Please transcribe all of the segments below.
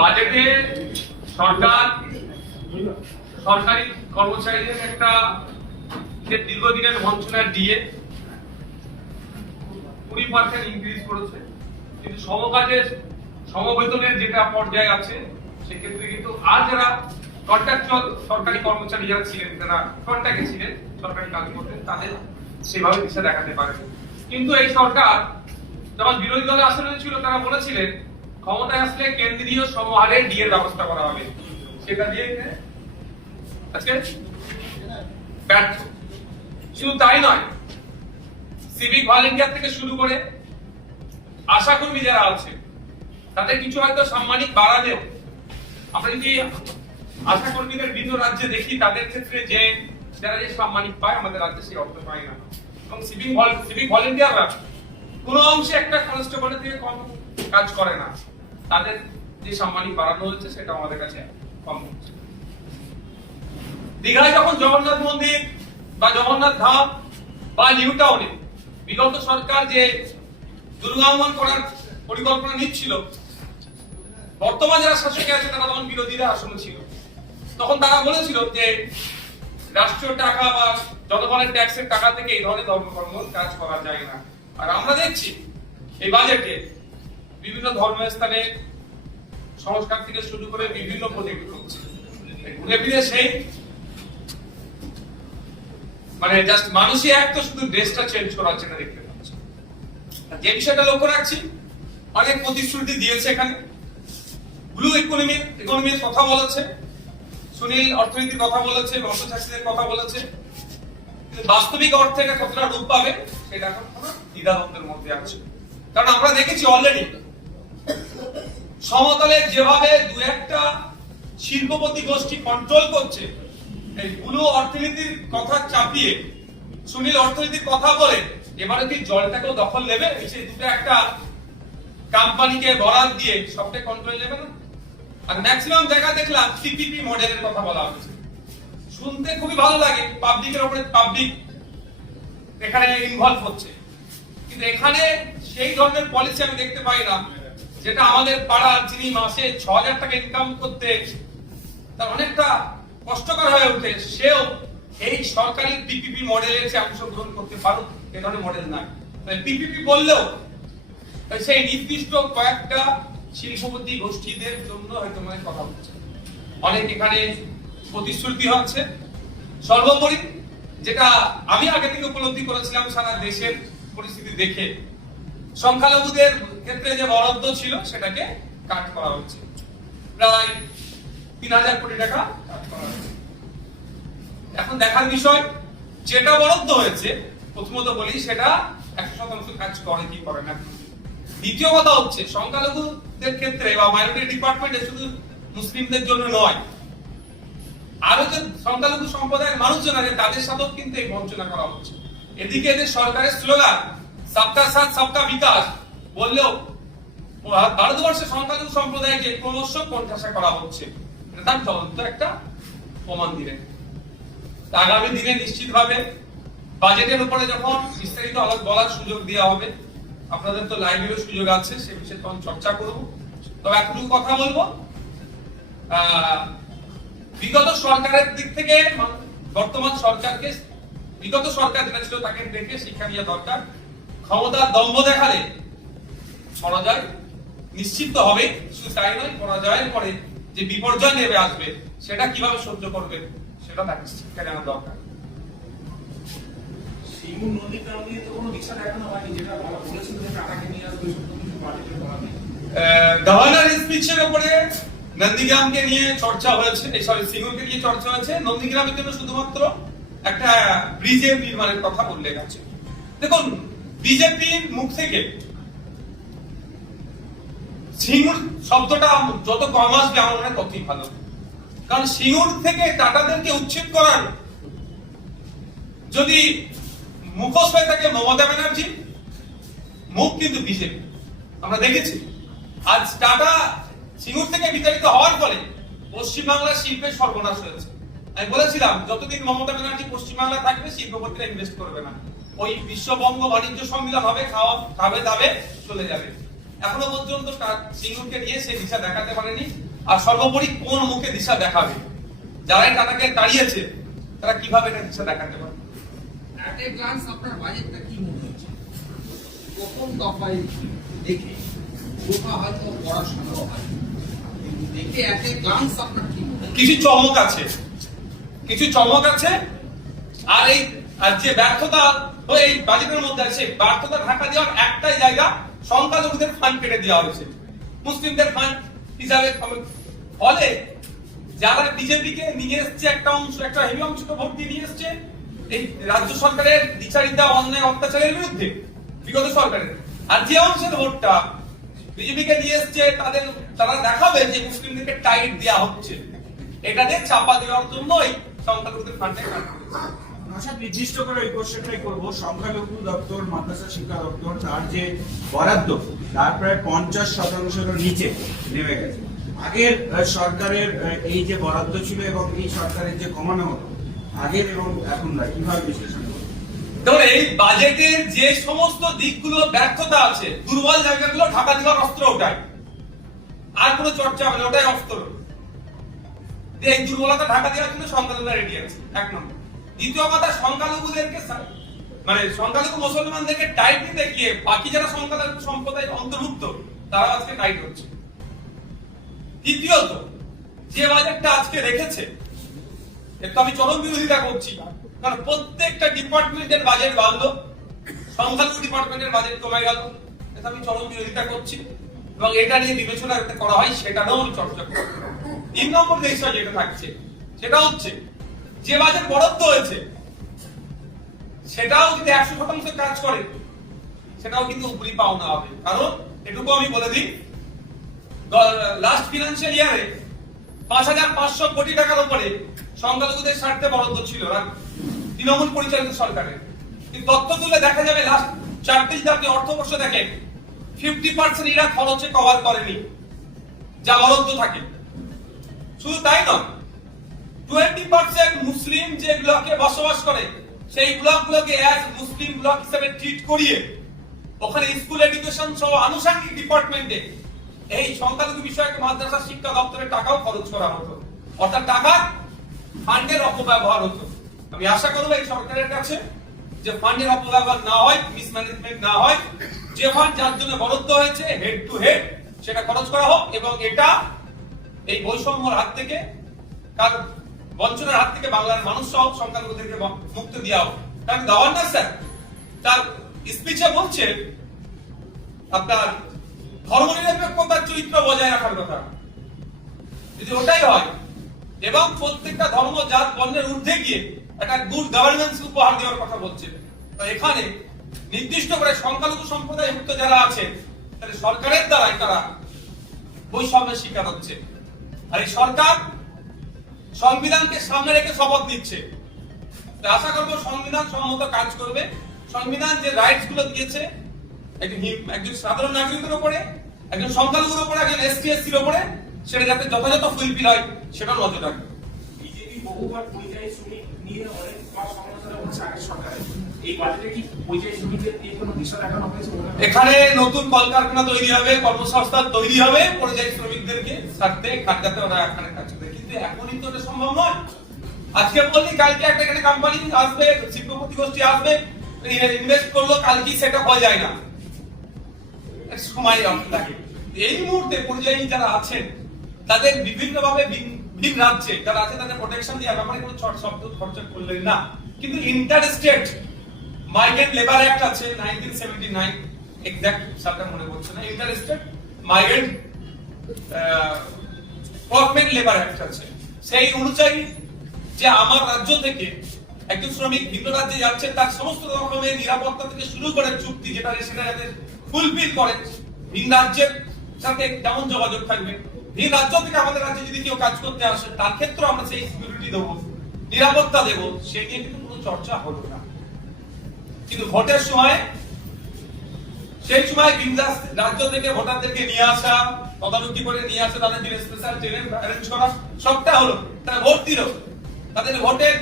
বাজেটে সরকার সরকারি কর্মচারীদের একটা দীর্ঘদিনের বঞ্চনার দিয়ে 20% ইনক্রিজ করেছে, কিন্তু সমকাজের সমবেতনের যেটা পর্যায়ে আছে সেক্ষেত্রে কিন্তু আর যারা কন্ট্রাকচুয়াল সরকারি কর্মচারী যারা ছিলেন, যারা কন্ট্রাক্টে ছিলেন, সরকারি কাজ করতেন, তাদের সেভাবে দিশা দেখাতে পারে। কিন্তু এই সরকার যখন বিরোধী দলে আসনে ছিল তারা বলেছিলেন ক্ষমতায় আসলে কেন্দ্রীয় সমহারে ডিএর ব্যবস্থা করা হবে, সেটা দিয়ে আজকে ব্যর্থ। শুধু তাই নয়, সিভিক ভলেন্টিয়ার থেকে শুরু করে আশাকর্মী যারা আছে তাদের কিছু হয়তো সাম্মানিক বাড়ালেও আমরা যদি আশাকর্মীদের বিভিন্ন রাজ্যে দেখি তাদের ক্ষেত্রে যে যারা যে সাম্মানিক পায় আমাদের রাজ্যে সেই অর্থ পায় না। এবং সিভিক ভলেন্টিয়াররা কোন অংশে একটা কনস্টেবলের থেকে কম কাজ করে না, তাদের যে সাম্মানিক বাড়ানো হচ্ছে সেটা আমাদের কাছে কম হচ্ছে। দীঘায় যখন জগন্নাথ মন্দির বা জগন্নাথ ধাম বা নিউ টাউনে বিগত সরকার যে দুর্গামন করার পরিকল্পনা নিচ্ছিল, বর্তমান যারা শাসকে আছে তারা তখন বিরোধীরা আসনে ছিল, তখন তারা বলেছিল যে রাষ্ট্রীয় টাকা বা জনগণের ট্যাক্সের টাকা থেকে এই ধরনের ধর্মকর্ম কাজ করা যায় না। আর আমরা দেখছি এই বাজেটে বিভিন্ন ধর্মস্থানে সংস্কার থেকে শুরু করে বিভিন্ন প্রজেক্ট হচ্ছে, ঘুরে ফিরে সেই মানে জাস্ট মানুষই এক তো শুধু ড্রেসটা চেঞ্জ করার জন্য দেখতে পাচ্ছি। যে বিষয়টা লক্ষ্য রাখছি, অনেক প্রতিশ্রুতি দিয়েছে এখানে, ব্লু ইকোনমির কথা বলেছে, সুনীল অর্থনীতির কথা বলেছে, অর্থশাস্ত্রের কথা বলেছে, কিন্তু বাস্তবিক অর্থে এটা কতটা রূপ পাবে সেটা এখন দ্বিধাদ্বন্দ্বের মধ্যে আছে। কারণ আমরা দেখেছি অলরেডি সমতলে যেভাবে দু একটা শিল্পপতি গোষ্ঠী কন্ট্রোল করছে, এই ব্লু অর্থনীতির কথা চাপিয়ে সুনীল অর্থনীতির কথা বলে এবারে কি জলটাকেও দখল নেবে, সেই দুটো একটা কোম্পানিকে বরাদ দিয়ে সবটাই কন্ট্রোল নেবে না। আর ম্যাক্সিমাম জায়গা দেখলাম পিপিপি মডেলের কথা বলা হচ্ছে, শুনতে খুবই ভালো লাগে, পাবলিকের উপরে পাবলিক এখানে ইনভলভ হচ্ছে, কিন্তু এখানে সেই ধরনের পলিসি আমি দেখতে পাই না যেটা আমাদের পাড়ার যিনি মাসে ৬,০০০ টাকা ইনকাম করতে তার অনেকটা কষ্টকর হয়ে ওঠে, সেও এই সরকারি পিপিপি মডেলের সে অংশগ্রহণ করতে পারুক, এ ধরনের মডেল নাই। পিপিপি বললেও সেই নির্দিষ্ট কয়েকটা শিল্পপতি গোষ্ঠীদের জন্য হয়তো কথা হচ্ছে, অনেক এখানে প্রতিশ্রুতি হচ্ছে। সর্বোপরি যেটা আমি আগে থেকে উপলব্ধি করেছিলাম সারা দেশের পরিস্থিতি দেখে, সংখ্যালঘুদের ক্ষেত্রে যে বরাদ্দ ছিল সেটাকে কাট করা হচ্ছে, প্রায় ৩,০০০ কোটি টাকা কাট করা হচ্ছে। এখন দেখার বিষয় যেটা বরাদ্দ হয়েছে, প্রথমত বলি সেটা ১০০% কাজ করে কি করে না। দ্বিতীয় কথা হচ্ছে সংখ্যালঘুদের ক্ষেত্রে বা মাইনরিটি ডিপার্টমেন্টে শুধু মুসলিমদের জন্য নয়, আরো যে সংখ্যালঘু সম্প্রদায়ের মানুষজন আছে তাদের সাথেও কিন্তু এই বঞ্চনা করা হচ্ছে। এদিকে এদের সরকারের স্লোগান সবকা সাথ সবকা বিকাশ বললেও ভারতবর্ষের সংখ্যালঘু সম্প্রদায়কে ক্রমশ কোণঠাসা করা হচ্ছে, এটা তার জ্বলন্ত একটা প্রমাণ দিলেন। আগামী দিনে নিশ্চিতভাবে বাজেটের উপরে যখন বিস্তারিত বলার সুযোগ দেওয়া হবে, আপনাদের তো লাইভেরও সুযোগ আছে, সে বিষয়ে তখন চর্চা করব। তবে এতটুকু কথা বলবো, বিগত সরকারের দিক থেকে বর্তমান সরকারকে, বিগত সরকার যেটা ছিল তাকে দেখে শিক্ষা নেওয়া দরকার। ক্ষমতার দম্ভ দেখালে পরাজয় নিশ্চিত হবে, শুধু তাই নয়, পরাজয়ের পরে যে বিপর্যয় নেমে আসবে সেটা কিভাবে সহ্য করবে সেটা তাকে শিক্ষা নেওয়া দরকার। গভর্নর স্পিচের উপরে নন্দীগ্রামকে নিয়ে চর্চা হয়েছে, সিঙ্গুরকে নিয়ে চর্চা হয়েছে, নন্দীগ্রামের জন্য শুধুমাত্র একটা ব্রিজের নির্মাণের কথা উল্লেখ আছে। দেখুন, বিজেপির মুখ থেকে সিঙ্গুর শব্দটা যত কম আসবে আমার মনে হয় ততই ভালো, কারণ সিঙ্গুর থেকে টাটাদেরকে উচ্ছেদ করার যদি মুখোশ হয়ে থাকে মমতা ব্যানার্জি, মুখ কিন্তু বিজেপি। আমরা দেখেছি আজ টাটা সিঙ্গুর থেকে বিতাড়িত হওয়ার ফলে পশ্চিমবাংলার শিল্পের সর্বনাশ হয়েছে। আমি বলেছিলাম যতদিন মমতা ব্যানার্জি পশ্চিমবাংলা থাকবে শিল্পপতিরা ইনভেস্ট করবে না, ওই বিশ্ববঙ্গ বাণিজ্য সম্মেলন হবে, খাবে দাবে চলে যাবে। এখনো পর্যন্ত সিঙ্গুরকে নিয়ে সে দিশা দেখাতে পারেনি। আর সর্বোপরি কোন মুখে দিশা দেখাবে? যারা টাটাকে তাড়িয়েছে তারা কিভাবে এটা দিশা দেখাতে পারে? এট এ গ্লান্স আপনার বাজেটটা কি মনে হচ্ছে? প্রথম দফায় দেখে দফা হয়তো পড়াশোনা হয়, কিন্তু দেখে এট এ গ্লান্স আপনার কি মনে হয়? কিছু চমক আছে, কিছু চমক আছে। আর এই আর যে ব্যর্থতা এই বাজেটের মধ্যে আছে, ব্যর্থতা ঢাকা দেওয়ার একটাই জায়গা, সংখ্যালঘুদের ফান্ড কেটে দেওয়া হয়েছে, মুসলিমদের ফান্ড হিসাবে। ফলে যারা বিজেপিকে নিয়ে এসছে একটা অংশ, একটা হেভি অংশকে ভোট দিয়ে নিয়ে এসছে এই রাজ্য সরকারের বিচারিতা অন্যায় অত্যাচারের বিরুদ্ধে বিগত সরকারের, আর যে অংশের ভোটটা বিজেপিকে নিয়ে এসছে তারা দেখাবে যে মুসলিমদেরকে টাইট দেওয়া হচ্ছে, এটা দিয়ে চাপা দেওয়ার জন্য এই সংখ্যালঘুদের ফান্ডে নির্দিষ্ট করে ওই কোশ্চেনটাই করবো। সংখ্যালঘু দপ্তর, মাদ্রাসা শিক্ষা দপ্তর, তার যে বরাদ্দ তার প্রায় 50% নিচে নেমে গেছে। আগের সরকারের এই যে বরাদ্দ ছিল এবং এই সরকারের যে কমানো হলো আগের এবং এখন কিভাবে বিশ্লেষণ করবো? দেখুন, এই বাজেটের যে সমস্ত দিকগুলো ব্যর্থতা আছে, দুর্বল জায়গাগুলো ঢাকা দেওয়ার অস্ত্র ওটাই, আর কোনো চর্চা হবে না, ওটাই অস্ত্র। এই দুর্বলতা ঢাকা দেওয়ার জন্য সংখ্যালঘুরা রেডি আছে, এক নম্বর। দ্বিতীয় কথা, সংখ্যালঘুদেরকে মানে সংখ্যালঘু মুসলমানদেরকে টাইট দিতে গিয়ে বাকি যারা সংখ্যালঘু সম্প্রদায় অন্তর্ভুক্ত তারা আজকে টাইট হচ্ছে। তৃতীয়ত, যে বাজেটটা আজকে রেখেছে একটু আমি চরম বিরোধিতা করছি, কারণ প্রত্যেকটা ডিপার্টমেন্টের বাজেট বাড়লো, সংখ্যালঘু ডিপার্টমেন্টের বাজেট কমে গেল, এটা আমি চরম বিরোধিতা করছি এবং এটা নিয়ে বিবেচনা করা হয় সেটাও আমি চর্চা করছি। 3 নম্বর বিষয় যেটা থাকছে সেটা হচ্ছে যে বাজেট বরাদ্দ হয়েছে সেটাও যদি 100% কাজ করে সেটাও কিন্তু উপরি পাওনা হবে। কারণ এটুকু আমি বলে দিই, লাস্ট ফিনান্সিয়াল ইয়ারে 5500 কোটি টাকার উপরে সংখ্যালঘুদের স্বার্থে বরাদ্দ ছিল তৃণমূল পরিচালিত সরকারের। কিন্তু তথ্য তুলে দেখা যাবে লাস্ট 4টি জাতীয় অর্থবর্ষ দেখেন 50% এরা খরচে কভার করেনি যা বরাদ্দ থাকে। শুধু তাই নয়, 20% মুসলিম যে ব্লকে বসবাস করে সেই ব্লকগুলোকে অ্যাজ মুসলিম ব্লক হিসেবে ট্রিট করিয়ে ওখানে স্কুল এডুকেশন সহ আনুষঙ্গিক ডিপার্টমেন্টে এই সংখ্যালঘু বিষয়ক মাদ্রাসা শিক্ষা দপ্তরের টাকাও খরচ করা হতো, অর্থাৎ টাকা ফান্ডের অপব্যবহার হতো। আমি আশা করবো এই সরকারের কাছে যে ফান্ডের অপব্যবহার না হয়, মিসম্যানেজমেন্ট না হয়, যে ফান্ড যার জন্য বরাদ্দ হয়েছে হেড টু হেড সেটা খরচ করা হোক এবং এটা এই বৈষম্যের হাত থেকে, বঞ্চনার হাত থেকে বাংলার মানুষ সহ সংখ্যালঘুদেরকে মুক্তি দেওয়া হোক। কারণ গভর্নর স্যার তার স্পিচে বলছে আপনার ধর্মনিরপেক্ষতার চরিত্র বজায় রাখার কথা। যদি ওটাই হয় এবং প্রত্যেকটা ধর্ম জাত বর্ণের ঊর্ধ্বে গিয়ে একটা গুড গভর্নেন্স উপহার দেওয়ার কথা বলছে, তো এখানে নির্দিষ্ট করে সংখ্যালঘু সম্প্রদায় মুক্ত যারা আছে তাহলে সরকারের দ্বারাই তারা বৈষম্যের শিকার হচ্ছে। আর এই সরকার সংবিধানকে সামনে রেখে শপথ নিচ্ছে। আশা করবো সংবিধান সম্মত কাজ করবে। সংবিধান যে রাইটস গুলো দিয়েছে একজন সাধারণ নাগরিকের উপরে, একজন সংখ্যালঘুর উপরে, একজন এসটি এসসির উপরে, সেটা যাতে যথাযথ ফুলফিল হয় সেটা নজর রাখবে। বিজেপি বহুবার পরিযায়ী শ্রমিক নিয়ে অনেক সমালোচনা করছে আগের সরকারে, এই বাজেটে কি পরিযায়ী শ্রমিকদের নিয়ে কোনো দিশা দেখানো হয়েছে? এখানে নতুন কলকারখানা তৈরি হবে, কর্মসংস্থান তৈরি হবে পরিযায়ী শ্রমিকদেরকে ছাড়তে, যাতে ওরা এখানে কাজ করে। কিন্তু এখনই তো এটা সম্ভব নয়। আজকে বললি কালকে একটা এখানে কোম্পানি আসবে, শিল্পপতি গোষ্ঠী আসবে, ইনভেস্ট করলো, কালকেই সেটা হয়ে যায় না, সময় লাগে। এই মুহূর্তে পরিযায়ী যারা আছেন তাদের বিভিন্ন ভাবে ভিন রাজ্যে যারা আছে তাদের প্রোটেকশন দেওয়ার ব্যাপারে কোনো শব্দ খরচা করলেন না। কিন্তু inter state migrant labour act আছে 1979, এক্সাক্ট সালটা মনে পড়ছে না, inter state migrant workman labour act আছে। সেই অনুযায়ী যে আমার রাজ্য থেকে একজন শ্রমিক ভিন্ন রাজ্যে যাচ্ছে তার সমস্ত রকমের নিরাপত্তা থেকে শুরু করে চুক্তি যেটা সেটা যাতে ফুলফিল করে, ভিন রাজ্যের সাথে যেমন যোগাযোগ থাকবে, ভিন রাজ্য থেকে আমাদের রাজ্যে যদি কেউ কাজ করতে আসে তার ক্ষেত্রে আমরা সেই সিকিউরিটি দেবো, নিরাপত্তা দেবো, সে নিয়ে কিন্তু কোনো চর্চা হলো না। কিন্তু ভোটের সময় সেই সময় ভিন রাজ্য থেকে ভোটারদেরকে নিয়ে আসা, তদারকি করে নিয়ে আসা, তাদের জন্য স্পেশাল ট্রেন অ্যারেঞ্জ করা, সবটা হলো। তারা ভোট দিল, তাদের ভোটের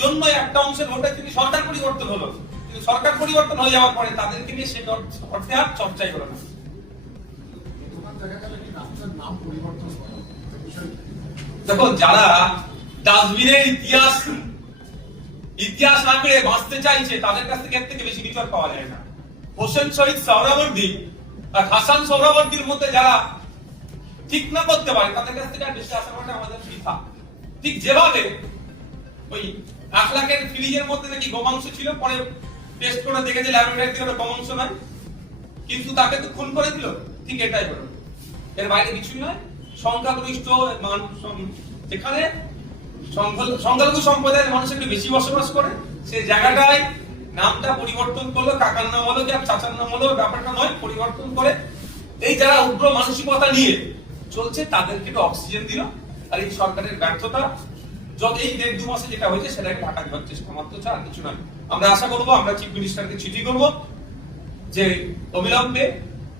জন্য একটা অংশের ভোটের থেকে সরকার পরিবর্তন হলো, কিন্তু সরকার পরিবর্তন হয়ে যাওয়ার পরে তাদেরকে নিয়ে সে অর্থে আর চর্চাই হলো না। দেখা গেল কি রাস্তার নাম পরিবর্তন করা বিষয় দেখো, যারা ডাস্টবিনের ইতিহাস না পেয়ে বাঁচতে চাইছে তাদের কাছ থেকে এর থেকে বেশি কিছু আর পাওয়া যায় না। হোসেন শহীদ সোহরাওয়ার্দী আর হাসান সোহরাওয়ার্দীর মধ্যে যারা ঠিক না করতে পারে তাদের কাছ থেকে আর বেশি আশা করাটা আমাদের বৃথা। ঠিক যেভাবে ওই 1 লাখের ফ্রিজের মধ্যে নাকি গোমাংস ছিল, পরে টেস্ট করে দেখেছে ল্যাবরেটরি থেকে গোমাংস নয়, কিন্তু তাকে তো খুন করে দিল। ঠিক এটাই হলো, এর বাইরে কিছুই নয়। সংখ্যাগরিষ্ঠ যেখানে সংখ্যালঘু সম্প্রদায়ের মানুষ একটু বেশি বসবাস করে, সেই জায়গাটায় নামটা পরিবর্তন করলো, কাকার নাম হলো কি আর চাচার নাম হলো, ব্যাপারটা নয়, পরিবর্তন করে এই যারা উগ্র মানসিকতা নিয়ে চলছে তাদেরকে একটু অক্সিজেন দিল। আর এই সরকারের ব্যর্থতা যত এই 1.5-2 মাসে যেটা হয়েছে সেটাকে ঢাকা দেওয়ার চেষ্টা মাত্র, ছাড়া আর কিছু নয়। আমরা আশা করবো, আমরা চিফ মিনিস্টারকে চিঠি করবো যে অবিলম্বে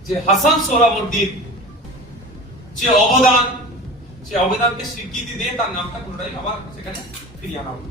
যে হাসান সোহরাওয়ার্দীর যে অবদান, সে অবদানকে স্বীকৃতি দিয়ে তার নামটা পুনরায় আবার সেখানে ফিরিয়ে আনা হবে।